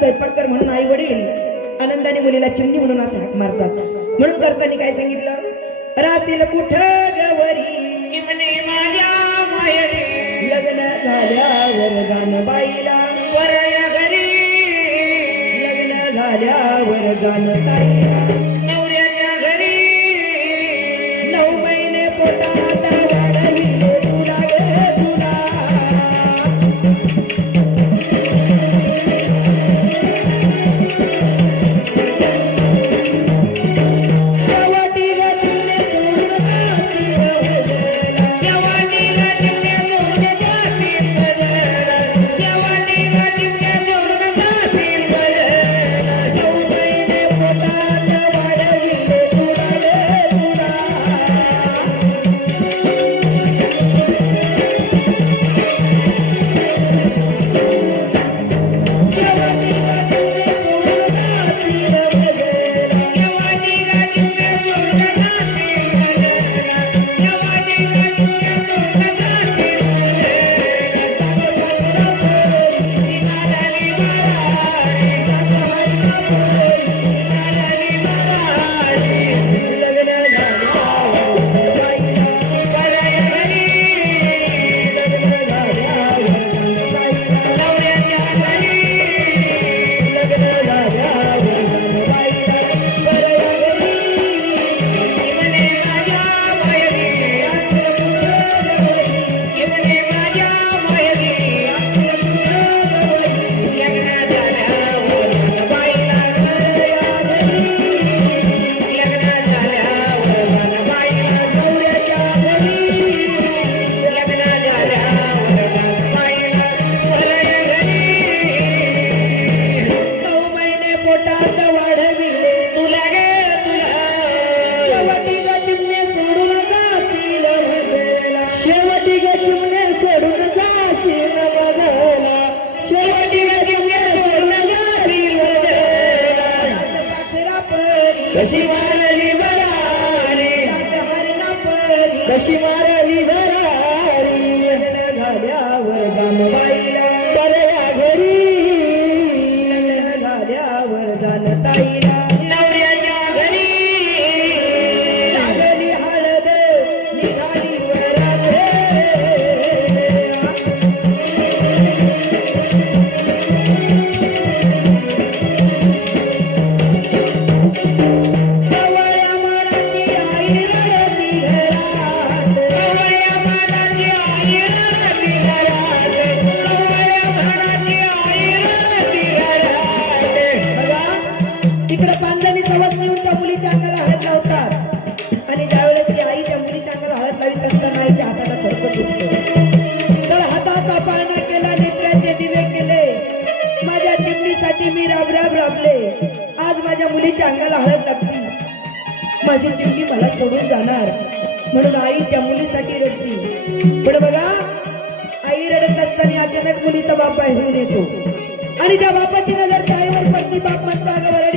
स्वयंपाककर म्हणून आई वडील आनंदाने मुलीला चिमणी म्हणून असे हाक मारतात. म्हणून करताना काय सांगितलं? रातील कुठ गवरी? चिमणी माझ्या लग्न झाल्यावर जाण बाईला लग्न झाल्यावर जाण ताईला कशी मारली मला रे? कशी मारली? सोडून जाणार. म्हणून आई त्या मुलीसाठी रडती. पण बघा आई रडत असताना अचानक मुलीचा बाप आहे येतो. आणि त्या बापाची नजर त्या आईवर पडते. बाप म्हणता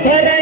Para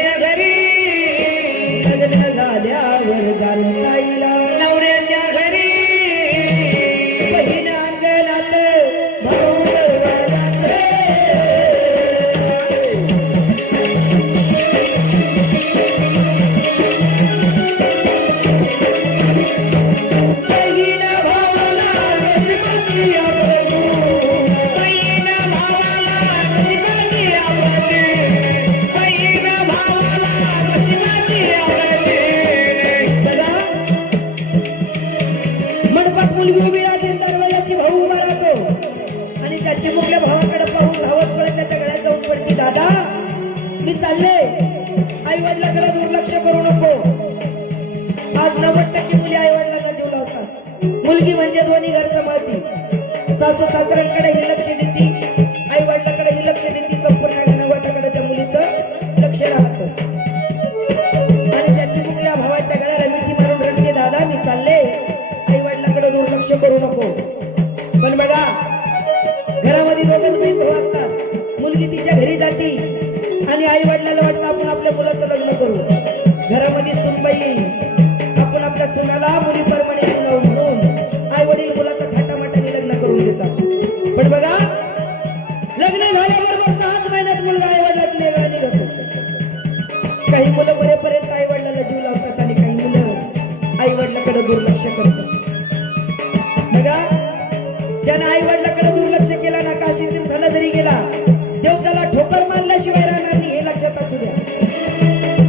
नव्वद टक्के मुली आई वडिलांना जीव लावतात. मुलगी म्हणजे ध्वनी घर सांभाळते. सासू सासऱ्यांकडे हिल्लक मानल्याशिवाय राहणार नाही हे लक्षात असू द्या.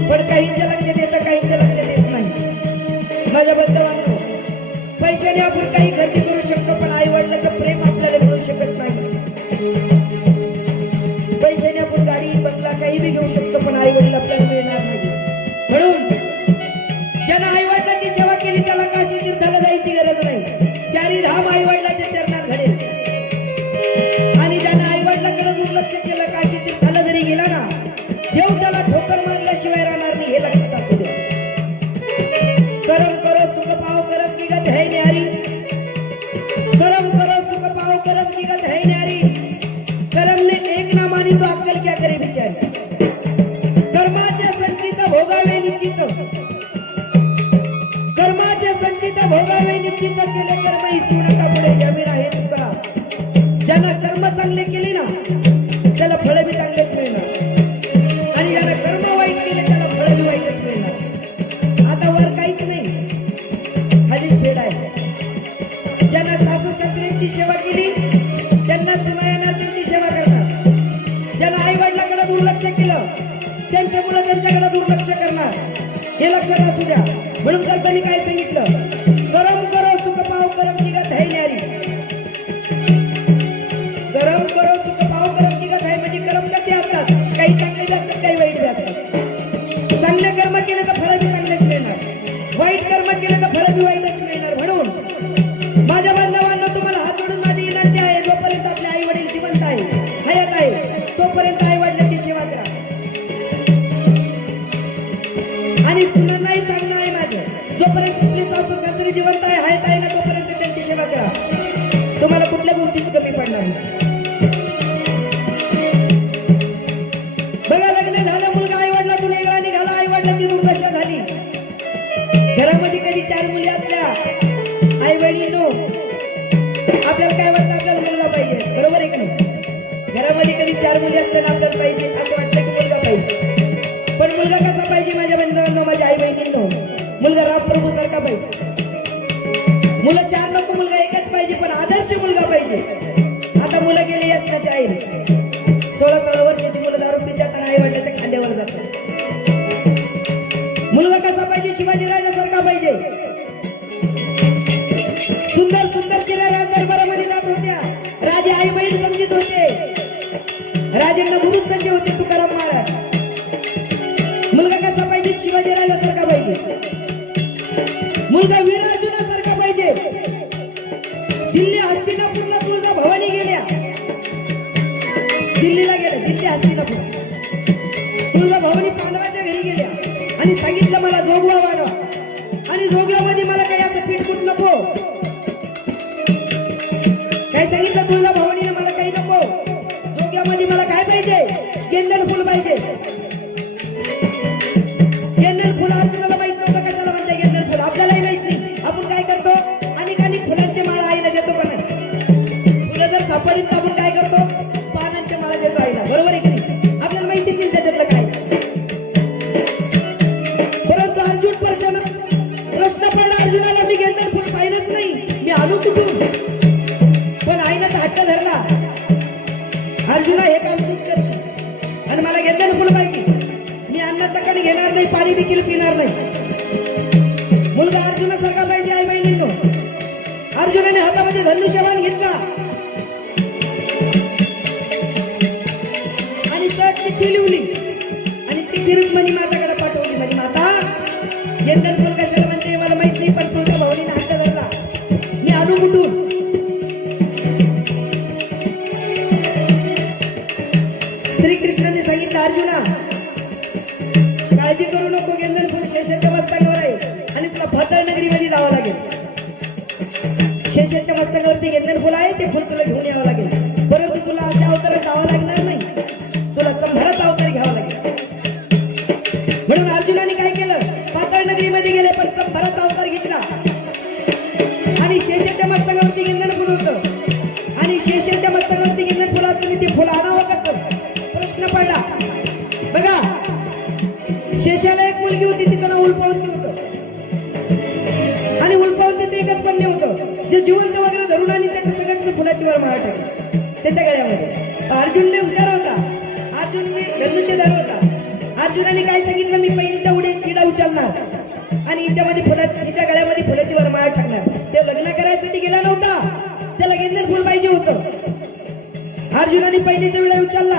पण काहींच्या लक्ष देतं काहींच्या लक्ष देत नाही. माझ्या पैशाने आपण काही गर्दी करू शकतो पण आई वडिलाचं प्रेम आपल्याला मिळू शकत नाही. पैशाने आपण गाडी बदला काही बी घेऊ शकतो पण आई वडील आपल्याला मिळणार नाही. म्हणून ज्यांना चित्त केले कर्म इसू नका पुढे? जमीन आहे तुका. ज्यानं कर्म चांगले केले ना त्याला फळ बी चांगलेच मिळणार. आणि ज्यानं कर्म वाईट केले त्याला फळ बी वाईटच मिळणार. आता वर काहीच नाही. खालीच भेड आहे. ज्यांना सासू सासऱ्यांची सेवा केली त्यांना सुना येणार त्यांची सेवा करणार. ज्यांना आई वडिलाकडे दुर्लक्ष केलं त्यांच्या मुलं त्यांच्याकडे दुर्लक्ष करणार. हे लक्षात असू द्या. म्हणून करताना काय सांगितलं? चांगले तयार मुली असल्या आपल्याला पाहिजे असं मुलगा मी घेणार नाही पाणी देखील पिणार नाही. मुलगा अर्जुनासारखा पाहिजे आई बहिणींनो. अर्जुनाने हातामध्ये धनुष्यबाण घेतला. आणि सहज चिठ्ठी लिवली आणि ती रुक्मणी माताकडे पाठवली. म्हणजे माता गेंदन फुल जावं लागेल. शेषाच्या मस्तकावरती गेंदन फुल आहे ते फुल तुला घेऊन यावं लागेल. परंतु तुला त्या अवतारात जावं लागणार नाही. तुला कंभराचा अवतार घ्यावा लागेल. म्हणून अर्जुनाने काय केलं? पातळ नगरीमध्ये गेले पण कंभराचा अवतार घेतला. आणि शेषाच्या मस्तकावरती गेंदन फुल होतं. आणि शेषाच्या मस्तकावरती गेंदन फुलात तुम्ही ते फुल आणावं कसं प्रश्न पडला. बघा शेषाला एक मुलगी होती तिचं नाव उल्पवंती होतं. उल्पवंतीचं कन्या होतं जे जिवंत वगैरे धरून आणि त्याच्या सगळ्यात फुलाची वर माळ टाकली त्याच्या गळ्यामध्ये. अर्जुन लय हुशार होता. अर्जुन मी धनुष्यधार होता. अर्जुनाने काय सांगितलं? मी पहिलीचा उडे किडा उचलणार. आणि हिच्यामध्ये फुला हिच्या गळ्यामध्ये फुलाची वर माळ टाकणार. ते लग्न करायसाठी गेला नव्हता. त्याला गेंदर फुल पाहिजे होतं. अर्जुनाने पहिलीचा विडा उचलला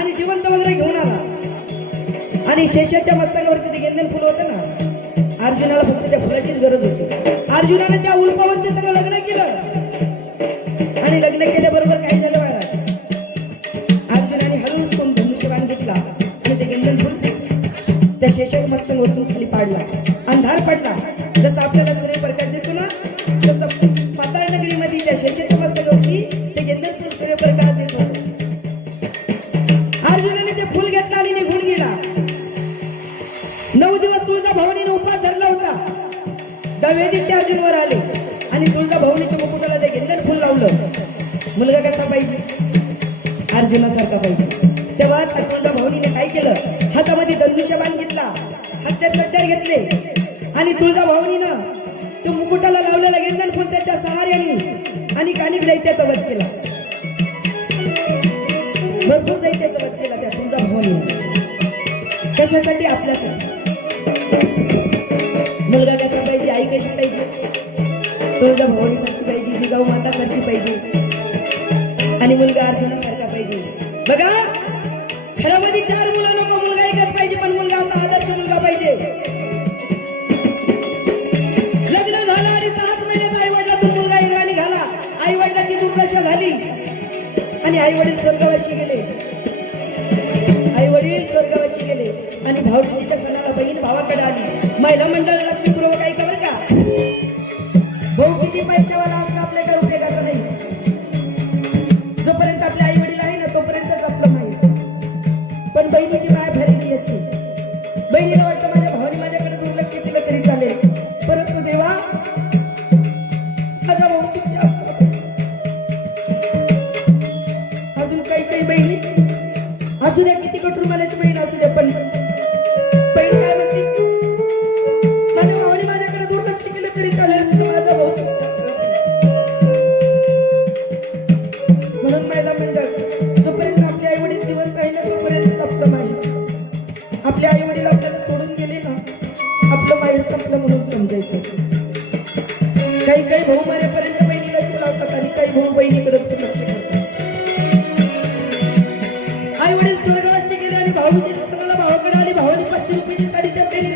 आणि जिवंत वगैरे घेऊन आला. आणि शेषाच्या मस्तकावरती ते गेंदन फुल होतं ना. अर्जुनाला फक्त त्या फुलाचीच गरज होती. अर्जुनाने त्या उल्पावंती सगळं लग्न केलं. आणि लग्न केल्याबरोबर काय झालं महाराज? अर्जुनाने हळूच कोण धनुष्यबाण घेतला आणि ते गेंदन फुल त्या शेषाच्या मस्तकावरतून खाली पाडला. अंधार पडला. जसं आपल्याला सूर्यप्रकाश आणि तुळजा भावनीनं तो मुकुटाला लावलेला घेतला फुल त्याच्या सहाऱ्याने आणि कानिक दैत्याचा वध केला. भरपूर दैत्याचा वध केला त्या तुळजा भावनी कशासाठी? आपल्यासाठी. मुलगा कसा पाहिजे आई कशी पाहिजे? तुळजा भावानीसारखी पाहिजे जिजाऊ मातासारखी पाहिजे. आणि मुलगा अर्जुनासारखा पाहिजे. बघा घरामध्ये चार आणि आई वडील स्वर्गवाशी गेले. आई वडील स्वर्गवाशी गेले. आणि भाऊजीच्या सणाला बहीण भावाकडे आली. महिला मंडळ लक्षपूर्वक बहीण असू द्या किती कोटी रुपयाची बहीण असू द्या bisa ditempeli